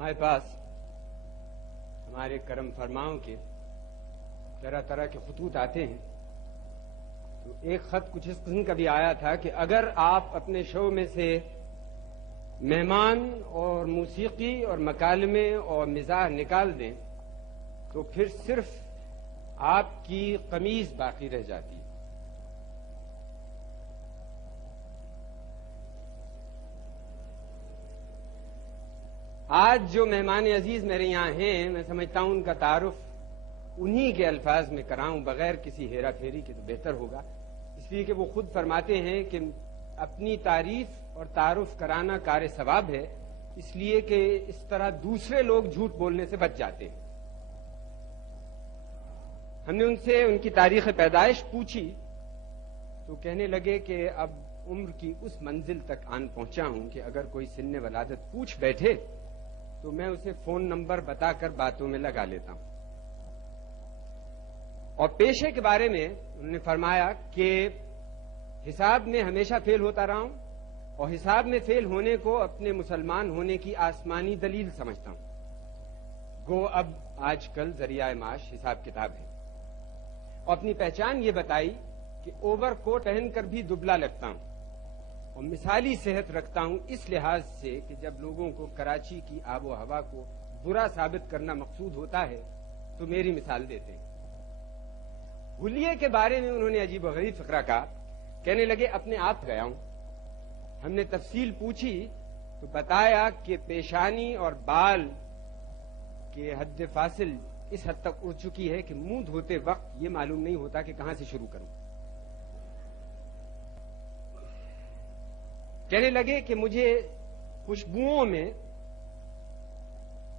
ہمارے پاس ہمارے کرم فرماؤں کے طرح طرح کے خطوط آتے ہیں، تو ایک خط کچھ اس قسم کا بھی آیا تھا کہ اگر آپ اپنے شو میں سے مہمان اور موسیقی اور مکالمے اور مزاح نکال دیں تو پھر صرف آپ کی قمیض باقی رہ جاتی ہے۔ آج جو مہمان عزیز میرے یہاں ہیں، میں سمجھتا ہوں ان کا تعارف انہی کے الفاظ میں کراؤں بغیر کسی ہیرا پھیری کے تو بہتر ہوگا، اس لیے کہ وہ خود فرماتے ہیں کہ اپنی تعریف اور تعارف کرانا کار ثواب ہے، اس لیے کہ اس طرح دوسرے لوگ جھوٹ بولنے سے بچ جاتے ہیں۔ ہم نے ان سے ان کی تاریخ پیدائش پوچھی تو کہنے لگے کہ اب عمر کی اس منزل تک آن پہنچا ہوں کہ اگر کوئی سن ولادت پوچھ بیٹھے تو میں اسے فون نمبر بتا کر باتوں میں لگا لیتا ہوں۔ اور پیشے کے بارے میں انہوں نے فرمایا کہ حساب میں ہمیشہ فیل ہوتا رہا ہوں اور حساب میں فیل ہونے کو اپنے مسلمان ہونے کی آسمانی دلیل سمجھتا ہوں۔ گو اب آج کل ذریعہ معاش حساب کتاب ہے، اور اپنی پہچان یہ بتائی کہ اوور کوٹ پہن کر بھی دبلا لگتا ہوں اور مثالی صحت رکھتا ہوں، اس لحاظ سے کہ جب لوگوں کو کراچی کی آب و ہوا کو برا ثابت کرنا مقصود ہوتا ہے تو میری مثال دیتے ہیں۔ حلیے کے بارے میں انہوں نے عجیب و غریب فقرہ کہا، کہنے لگے اپنے آپ گیا ہوں۔ ہم نے تفصیل پوچھی تو بتایا کہ پیشانی اور بال کے حد فاصل اس حد تک اڑ چکی ہے کہ منہ دھوتے وقت یہ معلوم نہیں ہوتا کہ کہاں سے شروع کروں۔ کہنے لگے کہ مجھے خوشبوؤں میں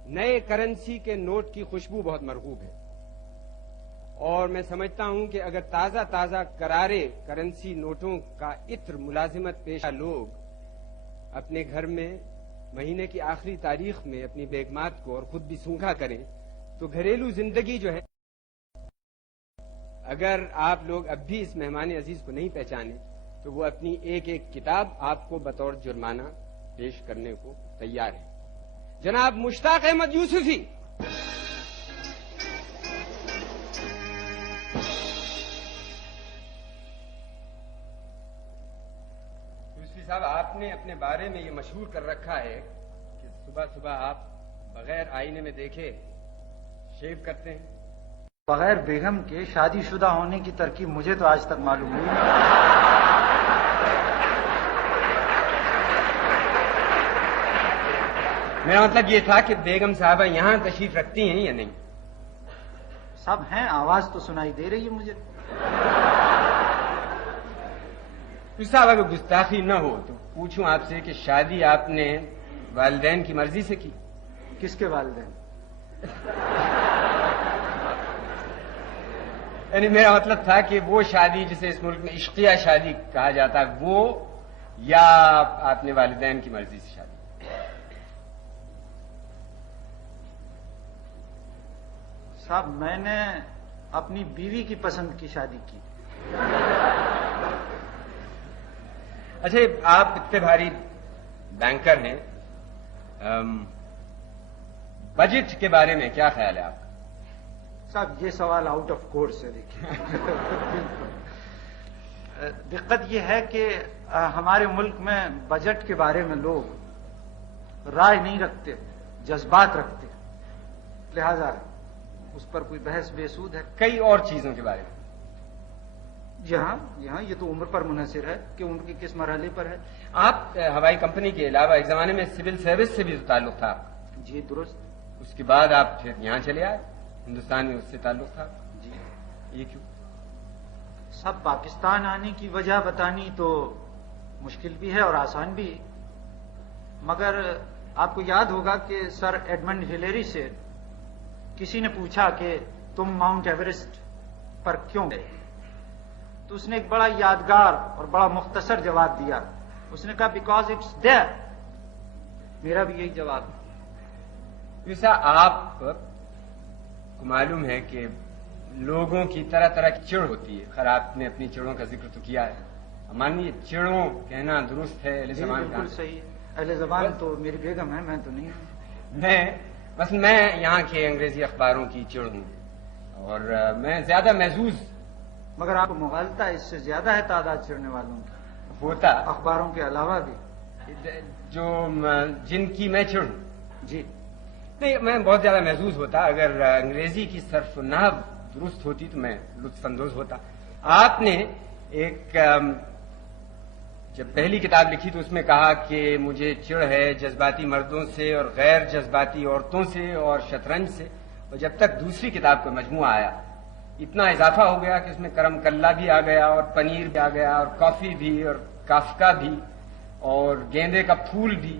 نئے کرنسی کے نوٹ کی خوشبو بہت مرغوب ہے، اور میں سمجھتا ہوں کہ اگر تازہ تازہ کرارے کرنسی نوٹوں کا عطر ملازمت پیشہ لوگ اپنے گھر میں مہینے کی آخری تاریخ میں اپنی بیگمات کو اور خود بھی سونکھا کریں تو گھریلو زندگی جو ہے، اگر آپ لوگ اب بھی اس مہمان عزیز کو نہیں پہچانے تو وہ اپنی ایک ایک کتاب آپ کو بطور جرمانہ پیش کرنے کو تیار ہے۔ جناب مشتاق احمد یوسفی۔ یوسفی صاحب، آپ نے اپنے بارے میں یہ مشہور کر رکھا ہے کہ صبح صبح آپ بغیر آئینے میں دیکھے شیو کرتے ہیں۔ بغیر بیگم کے شادی شدہ ہونے کی ترکیب مجھے تو آج تک معلوم نہیں۔ میرا مطلب یہ تھا کہ بیگم صاحبہ یہاں تشریف رکھتی ہیں یا نہیں؟ سب ہیں، آواز تو سنائی دے رہی ہے مجھے۔ صاحب اگر گستاخی نہ ہو تو پوچھوں آپ سے کہ شادی آپ نے والدین کی مرضی سے کی؟ کس کے والدین؟ یعنی میرا مطلب تھا کہ وہ شادی جسے اس ملک میں عشقیہ شادی کہا جاتا ہے وہ، یا آپ نے والدین کی مرضی سے شادی؟ صاحب میں نے اپنی بیوی کی پسند کی شادی کی۔ اچھا، آپ اتنے بھاری بینکر ہیں، بجٹ کے بارے میں کیا خیال ہے آپ کا؟ صاحب یہ سوال آؤٹ آف کورس ہے۔ دیکھیے دقت یہ ہے کہ ہمارے ملک میں بجٹ کے بارے میں لوگ رائے نہیں رکھتے، جذبات رکھتے، لہذا اس پر کوئی بحث بے سود ہے۔ کئی اور چیزوں کے بارے میں یہاں یہ تو عمر پر منحصر ہے کہ ان کی کس مرحلے پر ہے۔ آپ ہوائی کمپنی کے علاوہ ایک زمانے میں سول سروس سے بھی تعلق تھا آپ کا؟ جی درست۔ اس کے بعد آپ پھر یہاں چلے آئے، ہندوستان میں اس سے تعلق تھا؟ جی۔ یہ کیوں؟ سب پاکستان آنے کی وجہ بتانی تو مشکل بھی ہے اور آسان بھی، مگر آپ کو یاد ہوگا کہ سر ایڈمنڈ ہلیری سے کسی نے پوچھا کہ تم ماؤنٹ ایوریسٹ پر کیوں گئے، تو اس نے ایک بڑا یادگار اور بڑا مختصر جواب دیا۔ اس نے کہا بیکاز اٹس دیئر۔ میرا بھی یہی جواب ہے۔ ویسا آپ کو معلوم ہے کہ لوگوں کی طرح طرح کی چڑ ہوتی ہے، خیر آپ نے اپنی چڑوں کا ذکر تو کیا ہے، مانیے چڑوں کہنا درست ہے؟ اہل زبان بالکل صحیح ہے، اہل زبان تو میری بیگم ہے، میں تو نہیں ہوں۔ مثلا میں یہاں کے انگریزی اخباروں کی چڑ ہوں اور میں زیادہ محظوظ مگر آپ کو مغالطہ اس سے زیادہ ہے تعداد چڑھنے والوں کی ہوتا اخباروں کے علاوہ بھی جو جن کی میں چڑ ہوں. جی نہیں، میں بہت زیادہ محظوظ ہوتا. اگر انگریزی کی صرف و نحو درست ہوتی تو میں لطف اندوز ہوتا. آپ نے ایک جب پہلی کتاب لکھی تو اس میں کہا کہ مجھے چڑ ہے جذباتی مردوں سے اور غیر جذباتی عورتوں سے اور شطرنج سے، اور جب تک دوسری کتاب کا مجموعہ آیا اتنا اضافہ ہو گیا کہ اس میں کرم کلہ بھی آ گیا اور پنیر بھی آ گیا اور کافی بھی اور کافکا بھی اور گیندے کا پھول بھی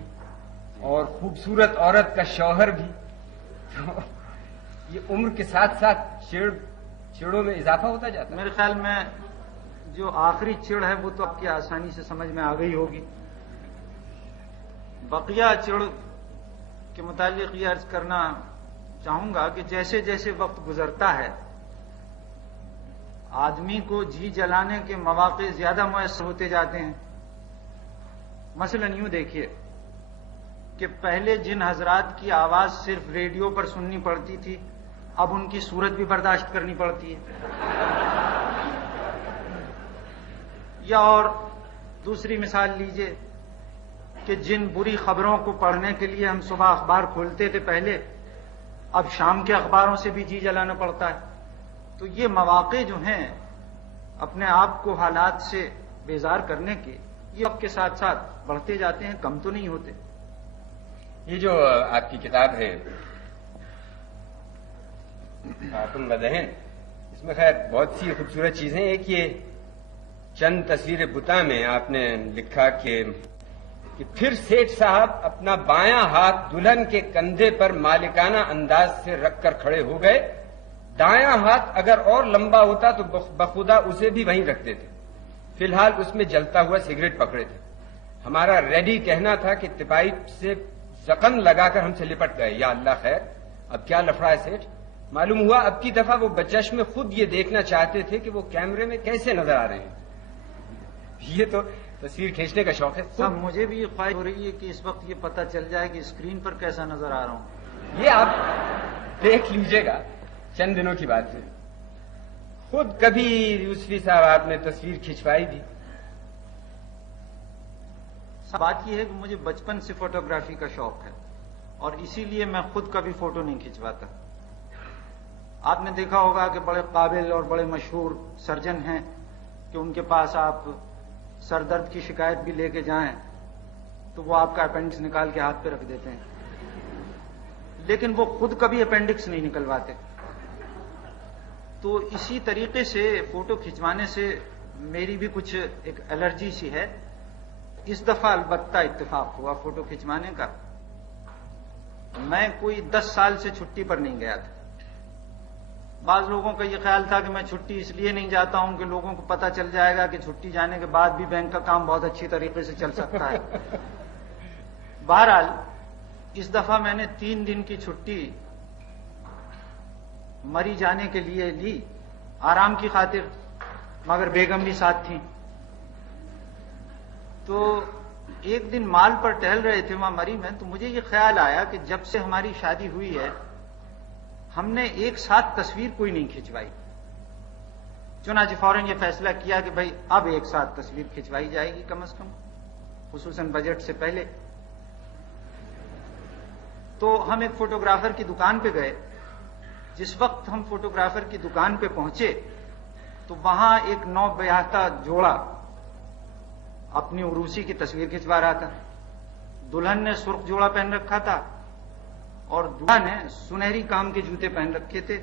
اور خوبصورت عورت کا شوہر بھی. تو یہ عمر کے ساتھ ساتھ چڑوں میں اضافہ ہوتا جاتا ہے. میرے خیال میں جو آخری چڑ ہے وہ تو آپ کی آسانی سے سمجھ میں آ گئی ہوگی. بقیہ چڑ کے متعلق یہ عرض کرنا چاہوں گا کہ جیسے جیسے وقت گزرتا ہے آدمی کو جی جلانے کے مواقع زیادہ میسر ہوتے جاتے ہیں. مثلا یوں دیکھیے کہ پہلے جن حضرات کی آواز صرف ریڈیو پر سننی پڑتی تھی اب ان کی صورت بھی برداشت کرنی پڑتی ہے. یا اور دوسری مثال لیجئے کہ جن بری خبروں کو پڑھنے کے لیے ہم صبح اخبار کھولتے تھے پہلے اب شام کے اخباروں سے بھی جی جلانا پڑتا ہے. تو یہ مواقع جو ہیں اپنے آپ کو حالات سے بیزار کرنے کے یہ وقت کے ساتھ ساتھ بڑھتے جاتے ہیں، کم تو نہیں ہوتے. یہ جو آپ کی کتاب ہے خاتم بدہن، اس میں خیر بہت سی خوبصورت چیزیں. ایک یہ چند تصویر بتا میں آپ نے لکھا کہ پھر سیٹھ صاحب اپنا بایاں ہاتھ دلہن کے کندھے پر مالکانہ انداز سے رکھ کر کھڑے ہو گئے. دایاں ہاتھ اگر اور لمبا ہوتا تو بخدا اسے بھی وہیں رکھتے تھے. فی الحال اس میں جلتا ہوا سگریٹ پکڑے تھے. ہمارا ریڈی کہنا تھا کہ تپائی سے زخم لگا کر ہم سے لپٹ گئے. یا اللہ خیر، اب کیا لفڑا ہے سیٹھ؟ معلوم ہوا اب کی دفعہ وہ بچش میں خود یہ دیکھنا چاہتے تھے کہ وہ کیمرے میں کیسے نظر آ رہے ہیں. یہ تو تصویر کھینچنے کا شوق ہے. صاحب مجھے بھی یہ خواہش ہو رہی ہے کہ اس وقت یہ پتہ چل جائے کہ اسکرین پر کیسا نظر آ رہا ہوں. یہ آپ دیکھ لیجئے گا، چند دنوں کی بات ہے. خود کبھی یوسفی صاحب آپ نے تصویر کھنچوائی بھی. بات یہ ہے کہ مجھے بچپن سے فوٹوگرافی کا شوق ہے اور اسی لیے میں خود کبھی فوٹو نہیں کھنچواتا. آپ نے دیکھا ہوگا کہ بڑے قابل اور بڑے مشہور سرجن ہیں کہ ان کے پاس آپ سر درد کی شکایت بھی لے کے جائیں تو وہ آپ کا اپینڈکس نکال کے ہاتھ پہ رکھ دیتے ہیں، لیکن وہ خود کبھی اپینڈکس نہیں نکلواتے. تو اسی طریقے سے فوٹو کھنچوانے سے میری بھی کچھ ایک الرجی سی ہے. اس دفعہ البتہ اتفاق ہوا فوٹو کھنچوانے کا. میں کوئی 10 سال سے چھٹی پر نہیں گیا تھا. بعض لوگوں کا یہ خیال تھا کہ میں چھٹی اس لیے نہیں جاتا ہوں کہ لوگوں کو پتہ چل جائے گا کہ چھٹی جانے کے بعد بھی بینک کا کام بہت اچھی طریقے سے چل سکتا ہے. بہرحال اس دفعہ میں نے 3 دن کی چھٹی مری جانے کے لیے لی، آرام کی خاطر، مگر بیگم بھی ساتھ تھی. تو ایک دن مال پر ٹہل رہے تھے وہاں مری میں، تو مجھے یہ خیال آیا کہ جب سے ہماری شادی ہوئی ہے ہم نے ایک ساتھ تصویر کوئی نہیں کھنچوائی. چنانچہ فوراً یہ فیصلہ کیا کہ بھائی اب ایک ساتھ تصویر کھنچوائی جائے گی کم از کم، خصوصاً بجٹ سے پہلے. تو ہم ایک فوٹوگرافر کی دکان پہ گئے. جس وقت ہم فوٹوگرافر کی دکان پہ پہنچے تو وہاں ایک نو بیاہتا جوڑا اپنی عروسی کی تصویر کھنچوا رہا تھا. دلہن نے سرخ جوڑا پہن رکھا تھا اور دلہا نے سنہری کام کے جوتے پہن رکھے تھے.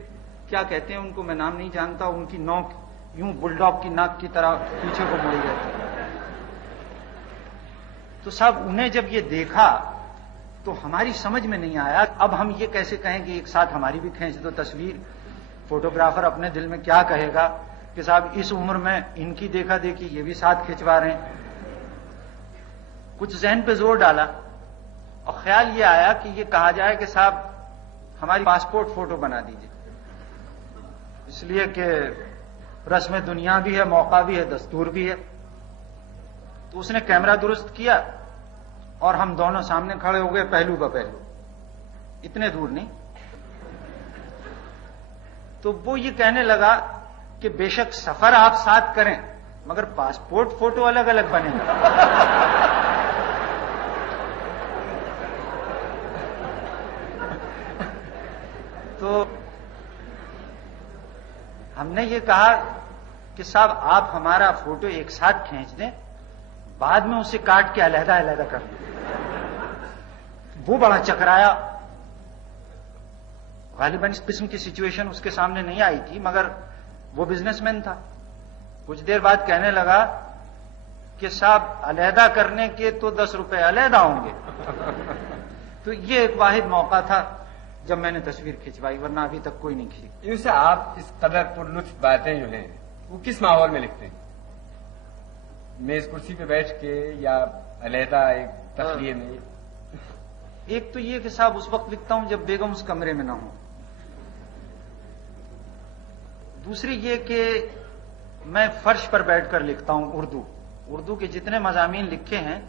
کیا کہتے ہیں ان کو، میں نام نہیں جانتا. ان کی نوک یوں بلڈاگ کی ناک کی طرح پیچھے کو مڑی رہتی. تو صاحب انہیں جب یہ دیکھا تو ہماری سمجھ میں نہیں آیا اب ہم یہ کیسے کہیں کہ ایک ساتھ ہماری بھی کھینچ دو تصویر. فوٹوگرافر اپنے دل میں کیا کہے گا کہ صاحب اس عمر میں ان کی دیکھا دیکھی یہ بھی ساتھ کھنچوا رہے ہیں. کچھ ذہن پہ زور ڈالا اور خیال یہ آیا کہ یہ کہا جائے کہ صاحب ہماری پاسپورٹ فوٹو بنا دیجیے، اس لیے کہ رسم دنیا بھی ہے، موقع بھی ہے، دستور بھی ہے. تو اس نے کیمرہ درست کیا اور ہم دونوں سامنے کھڑے ہو گئے پہلو بہ پہلو. اتنے دور نہیں. تو وہ یہ کہنے لگا کہ بے شک سفر آپ ساتھ کریں مگر پاسپورٹ فوٹو الگ الگ بنے گا. تو ہم نے یہ کہا کہ صاحب آپ ہمارا فوٹو ایک ساتھ کھینچ دیں, بعد میں اسے کاٹ کے علیحدہ علیحدہ کر دیں. وہ بڑا چکرایا. غالباً اس قسم کی سچویشن اس کے سامنے نہیں آئی تھی, مگر وہ بزنس مین تھا. کچھ دیر بعد کہنے لگا کہ صاحب علیحدہ کرنے کے تو 10 روپے علیحدہ ہوں گے. تو یہ ایک واحد موقع تھا جب میں نے تصویر کھنچوائی, ورنہ ابھی تک کوئی نہیں کھینچی. یوں سے آپ اس قدر پر لطف باتیں جو ہیں وہ کس ماحول میں لکھتے ہیں؟ میز کرسی پہ بیٹھ کے یا علیحدہ ایک تخلیے میں؟ ایک تو یہ کہ صاحب اس وقت لکھتا ہوں جب بیگم اس کمرے میں نہ ہوں. دوسری یہ کہ میں فرش پر بیٹھ کر لکھتا ہوں. اردو کے جتنے مضامین لکھے ہیں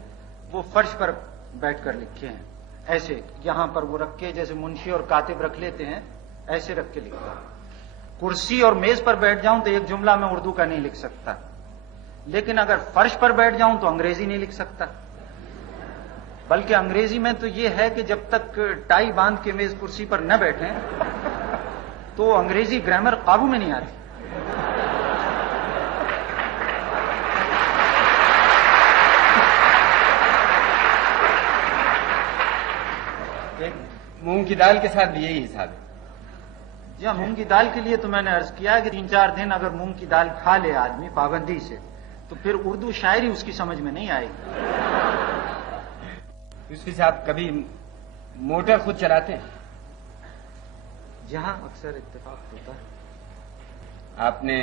وہ فرش پر بیٹھ کر لکھے ہیں. ایسے یہاں پر وہ رکھ کے, جیسے منشی اور کاتب رکھ لیتے ہیں, ایسے رکھ کے لکھتا ہوں. کرسی اور میز پر بیٹھ جاؤں تو ایک جملہ میں اردو کا نہیں لکھ سکتا, لیکن اگر فرش پر بیٹھ جاؤں تو انگریزی نہیں لکھ سکتا. بلکہ انگریزی میں تو یہ ہے کہ جب تک ٹائی باندھ کے میز کرسی پر نہ بیٹھیں تو انگریزی گرامر قابو میں نہیں آتی. مونگ کی دال کے ساتھ بھی یہی حساب ہے. جی ہاں, مونگ کی دال کے لیے تو میں نے عرض کیا کہ 3-4 دن اگر مونگ کی دال کھا لے آدمی پابندی سے تو پھر اردو شاعری اس کی سمجھ میں نہیں آئے گی. یوسفی صاحب کبھی موٹر خود چلاتے ہیں؟ جہاں اکثر اتفاق ہوتا ہے. آپ نے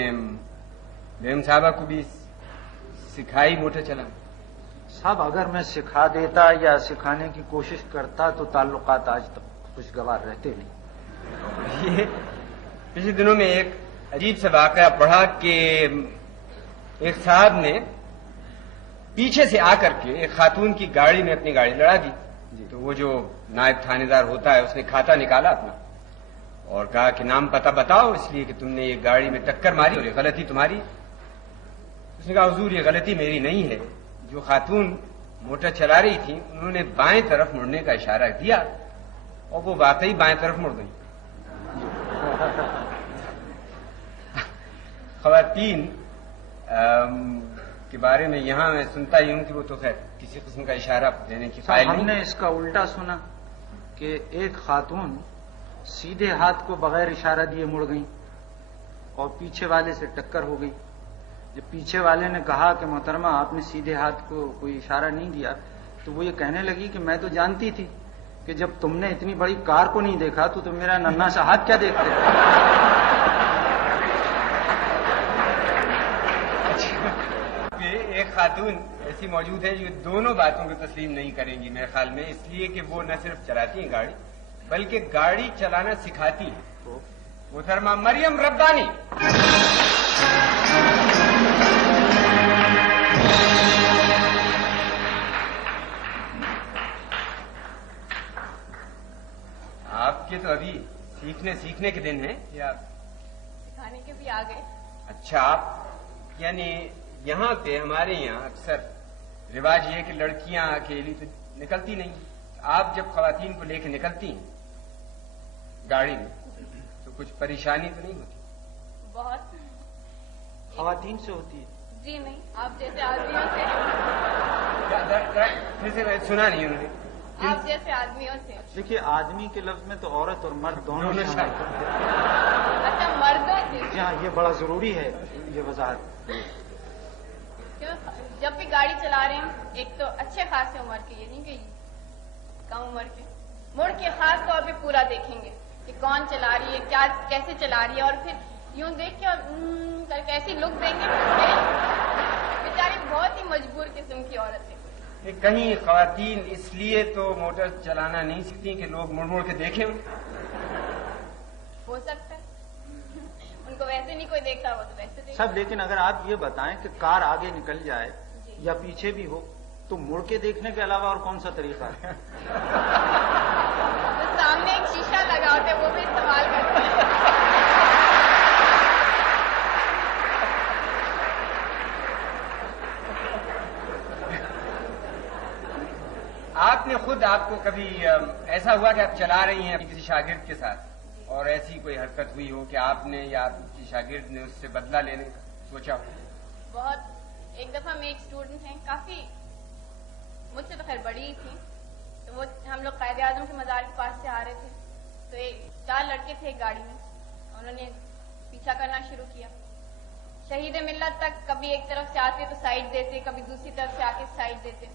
بیگم صاحبہ کو بھی سکھائی موٹر چلانا؟ صاحب اگر میں سکھا دیتا یا سکھانے کی کوشش کرتا تو تعلقات آج تک خوشگوار رہتے نہیں. یہ پچھلے دنوں میں ایک عجیب سا واقعہ پڑھا کہ ایک صاحب نے پیچھے سے آ کر کے ایک خاتون کی گاڑی میں اپنی گاڑی لڑا دی. تو وہ جو نائب تھانے دار ہوتا ہے اس نے کھاتا نکالا اپنا اور کہا کہ نام پتہ بتاؤ, اس لیے کہ تم نے یہ گاڑی میں ٹکر ماری اور یہ غلطی تمہاری. اس نے کہا حضور یہ غلطی میری نہیں ہے, جو خاتون موٹر چلا رہی تھی انہوں نے بائیں طرف مڑنے کا اشارہ دیا اور وہ واقعی بائیں طرف مڑ گئی. خواتین کے بارے میں یہاں میں سنتا ہی ہوں کہ وہ تو خیر کسی قسم کا اشارہ دینے کی قائل نہیں. ہم نے اس کا الٹا سنا کہ ایک خاتون سیدھے ہاتھ کو بغیر اشارہ دیے مڑ گئی اور پیچھے والے سے ٹکر ہو گئی. جب پیچھے والے نے کہا کہ محترمہ آپ نے سیدھے ہاتھ کو کوئی اشارہ نہیں دیا, تو وہ یہ کہنے لگی کہ میں تو جانتی تھی کہ جب تم نے اتنی بڑی کار کو نہیں دیکھا تو تم میرا ننھا سا ہاتھ کیا دیکھتے. ایک خاتون ایسی موجود ہے جو دونوں باتوں کو تسلیم نہیں کریں گی میرے خیال میں, اس لیے کہ وہ نہ صرف چلاتی ہیں گاڑی بلکہ گاڑی چلانا سکھاتی ہے. محترمہ مریم ربانی. آپ کے تو ابھی سیکھنے کے دن ہیں یا سکھانے کے بھی آ گئے؟ اچھا, آپ یعنی یہاں پہ ہمارے یہاں اکثر رواج یہ کہ لڑکیاں اکیلی تو نکلتی نہیں, آپ جب خواتین کو لے کے نکلتی ہیں گاڑی میں تو کچھ پریشانی تو نہیں ہوتی؟ بہت. خواتین سے ہوتی ہے؟ جی نہیں, آپ جیسے آدمیوں سے. پھر سے سنا نہیں انہوں نے. آپ جیسے آدمیوں سے. دیکھیے آدمی کے لفظ میں تو عورت اور مرد دونوں شامل. اچھا, مردوں سے. جی ہاں, یہ بڑا ضروری ہے یہ وضاحت. جب بھی گاڑی چلا رہے ہیں ایک تو اچھے خاصے عمر کے, یہ نہیں کہ کم عمر کے, مڑ کے خاص طور پہ پورا دیکھیں گے کہ کون چلا رہی ہے, کیا کیسے چلا رہی ہے, اور پھر یوں دیکھ کے اور کیسی لک دیں گے. بیچاری بہت ہی مجبور قسم کی عورت ہے. کہیں خواتین اس لیے تو موٹر چلانا نہیں سیکھتی کہ لوگ مڑ مڑ کے دیکھیں. ہو سکتا ہے ان کو ویسے نہیں کوئی دیکھتا ہو تو ویسے دیکھتا. سب لیکن اگر آپ یہ بتائیں کہ کار آگے نکل جائے یا پیچھے بھی ہو تو مڑ کے دیکھنے کے علاوہ اور کون سا طریقہ ہے؟ سامنے ایک کو کبھی ایسا ہوا کہ آپ چلا رہی ہیں کسی شاگرد کے ساتھ اور ایسی کوئی حرکت ہوئی ہو کہ آپ نے یا آپ کی شاگرد نے اس سے بدلہ لینے کا سوچا ہو؟ بہت. ایک دفعہ میں ایک اسٹوڈنٹ ہیں، کافی مجھ سے تو خیر بڑی ہی تھی، تو وہ ہم لوگ قائد اعظم کے مزار کے پاس سے آ رہے تھے، تو 4 لڑکے تھے ایک گاڑی میں، انہوں نے پیچھا کرنا شروع کیا. شہید ملت تک کبھی ایک طرف سے آتے تو سائڈ دیتے، کبھی دوسری طرف سے آ کے سائڈ دیتے،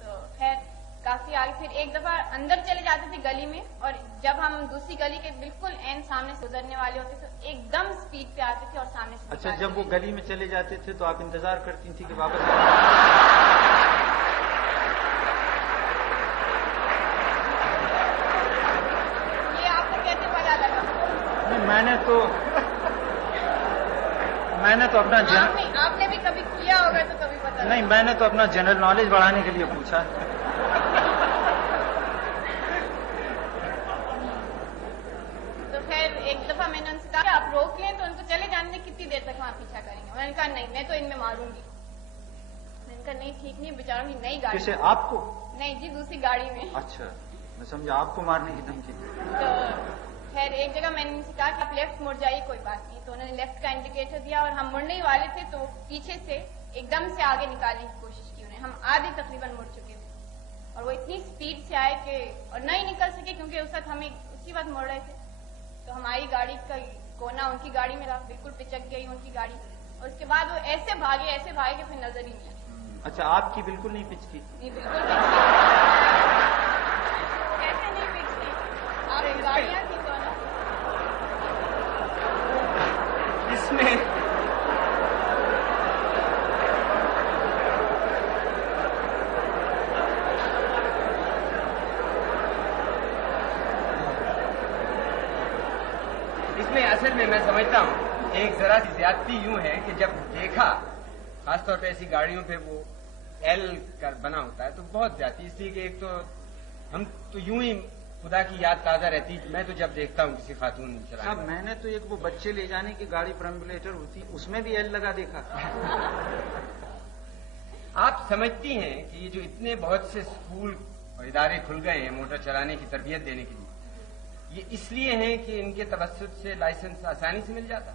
تو خیر کافی آگے. پھر ایک دفعہ اندر چلے جاتے تھے گلی میں، اور جب ہم دوسری گلی کے بالکل عین سامنے سے گزرنے والے ہوتے تو ایک دم اسپیڈ پہ آتے تھے اور سامنے سے. اچھا، جب وہ گلی میں چلے جاتے تھے تو آپ انتظار کرتی تھی کہ واپس یہ آپ کو کیسے پتا لگا؟ نہیں، میں نے تو اپنا آپ نے بھی کبھی کیا ہوگا تو کبھی پتا نہیں، میں نے تو اپنا جنرل نالج بڑھانے کے لیے پوچھا. تو خیر ایک دفعہ میں نے ان سے کہا کہ آپ روک لیں تو ان کو چلے جانے دیں، کتنی دیر تک وہاں پیچھا کریں گے. میں نے کہا نہیں، میں تو ان میں ماروں گی. میں نے کہا نہیں ٹھیک نہیں، بیچاروں کی نئی گاڑی. کسے، آپ کو؟ نہیں جی، دوسری گاڑی میں. اچھا، میں سمجھا آپ کو مارنے کی دھمکی. تو خیر ایک جگہ میں نے ان سے کہا کہ آپ لیفٹ مڑ جائیے، کوئی بات نہیں. تو انہوں نے لیفٹ کا انڈیکیٹر دیا اور ہم مڑنے ہی والے تھے تو پیچھے سے ایک دم سے آگے نکالنے کی کوشش کی انہیں. ہم آدھے تقریباً مڑ چکے تھے اور وہ اتنی اسپیڈ سے آئے کہ اور نہیں نکل سکے کیونکہ اس وقت ہمیں اسی وقت مڑ رہے تھے. تو ہماری گاڑی کا کونا ان کی گاڑی میں بالکل پچک گئی ان کی گاڑی، اور اس کے بعد وہ ایسے بھاگے کہ پھر نظر ہی نہیں آئی. اچھا، آپ کی بالکل نہیں پچکی؟ نہیں بالکل پچکی. کیسے نہیں پچکی؟ آپ گاڑیاں تھی دونوں. اس میں اصل میں سمجھتا ہوں ایک ذرا سی زیادتی یوں ہے کہ جب دیکھا، خاص طور پہ ایسی گاڑیوں پہ وہ ایل کا بنا ہوتا ہے تو بہت زیادتی، اس لیے کہ ایک تو ہم تو یوں ہی خدا کی یاد تازہ رہتی. میں تو جب دیکھتا ہوں کسی خاتون چلانے، میں نے تو ایک وہ بچے لے جانے کی گاڑی پرمبولیٹر ہوتی، اس میں بھی ایل لگا دیکھا. آپ سمجھتی ہیں کہ یہ جو اتنے بہت سے اسکول اور ادارے کھل گئے ہیں موٹر چلانے کی تربیت دینے کے لیے، یہ اس لیے ہیں کہ ان کے توسط سے لائسنس آسانی سے مل جاتا؟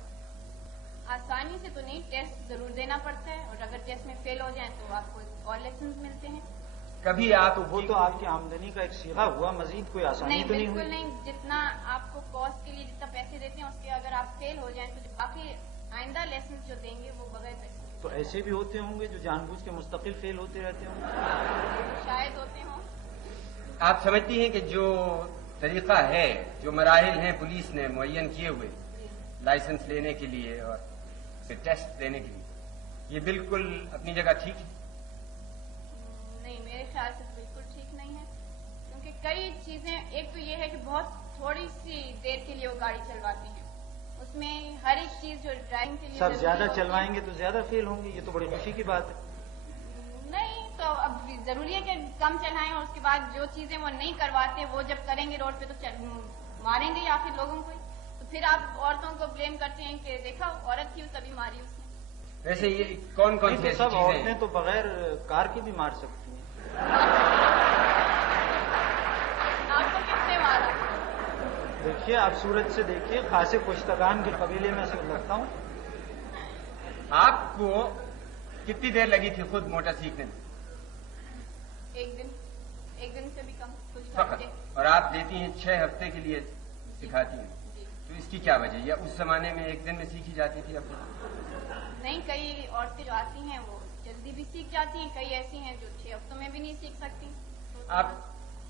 آسانی سے تو نہیں، ٹیسٹ ضرور دینا پڑتا ہے، اور اگر ٹیسٹ میں فیل ہو جائیں تو آپ کو اور لائسنس ملتے ہیں. کبھی آپ وہ تو آپ کی آمدنی کا ایک صیغہ ہوا، مزید کوئی آسانی تو نہیں ہوئی؟ بالکل نہیں. جتنا آپ کو کاسٹ کے لیے جتنا پیسے دیتے ہیں اس کے اگر آپ فیل ہو جائیں تو باقی آئندہ لائسنس جو دیں گے وہ بغیر پیسے. تو ایسے بھی ہوتے ہوں گے جو جان بوجھ کے مستقل فیل ہوتے رہتے ہوں گے؟ شاید ہوتے ہوں. آپ سمجھتی ہیں کہ جو طریقہ ہے، جو مراحل ہیں پولیس نے معین کیے ہوئے لائسنس لینے کے لیے اور ٹیسٹ دینے کے لیے، یہ بالکل اپنی جگہ ٹھیک ہے؟ نہیں، میرے خیال سے بالکل ٹھیک نہیں ہے، کیونکہ کئی چیزیں، ایک تو یہ ہے کہ بہت تھوڑی سی دیر کے لیے وہ گاڑی چلواتے ہیں، اس میں ہر ایک چیز جو ڈرائیونگ کے لیے سب زیادہ چلوائیں گے تو زیادہ فیل ہوں گے، یہ تو بڑی خوشی کی بات ہے. نہیں تو اب ضروری ہے کہ کم چلائیں، اور اس کے بعد جو چیزیں وہ نہیں کرواتے وہ جب کریں گے روڈ پہ تو ماریں گے یا پھر لوگوں کو. تو پھر آپ عورتوں کو بلیم کرتے ہیں کہ دیکھا عورت تھی تبھی ماری اس نے. ویسے یہ کون کون سی سب عورتیں تو بغیر کار کی بھی مار سکتی ہیں. آپ کو کس نے مارا؟ دیکھیے، آپ سورج سے دیکھیے، خاصے پشتگان کے قبیلے میں سے لگتا ہوں. آپ کو کتنی دیر لگی تھی خود موٹر سیکھنے میں؟ ایک دن سے بھی کم، کچھ فقط. ہفتے. اور آپ دیتی ہیں 6 ہفتے کے لیے سکھاتی ہیں، تو اس کی کیا وجہ؟ یا اس زمانے میں ایک دن میں سیکھی جاتی تھی؟ اب نہیں، کئی عورتیں جو آتی ہیں وہ جلدی بھی سیکھ جاتی ہیں، کئی ایسی ہیں جو 6 ہفتوں میں بھی نہیں سیکھ سکتی. آپ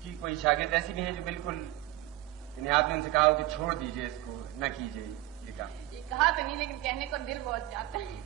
کی کوئی شاگرد ایسی بھی ہیں جو بالکل، یعنی آپ نے ان سے کہا ہو کہ چھوڑ دیجئے اس کو، نہ کیجئے یہ کام؟ یہ کہا تو نہیں، لیکن کہنے کو دل بہت چاہتا ہے.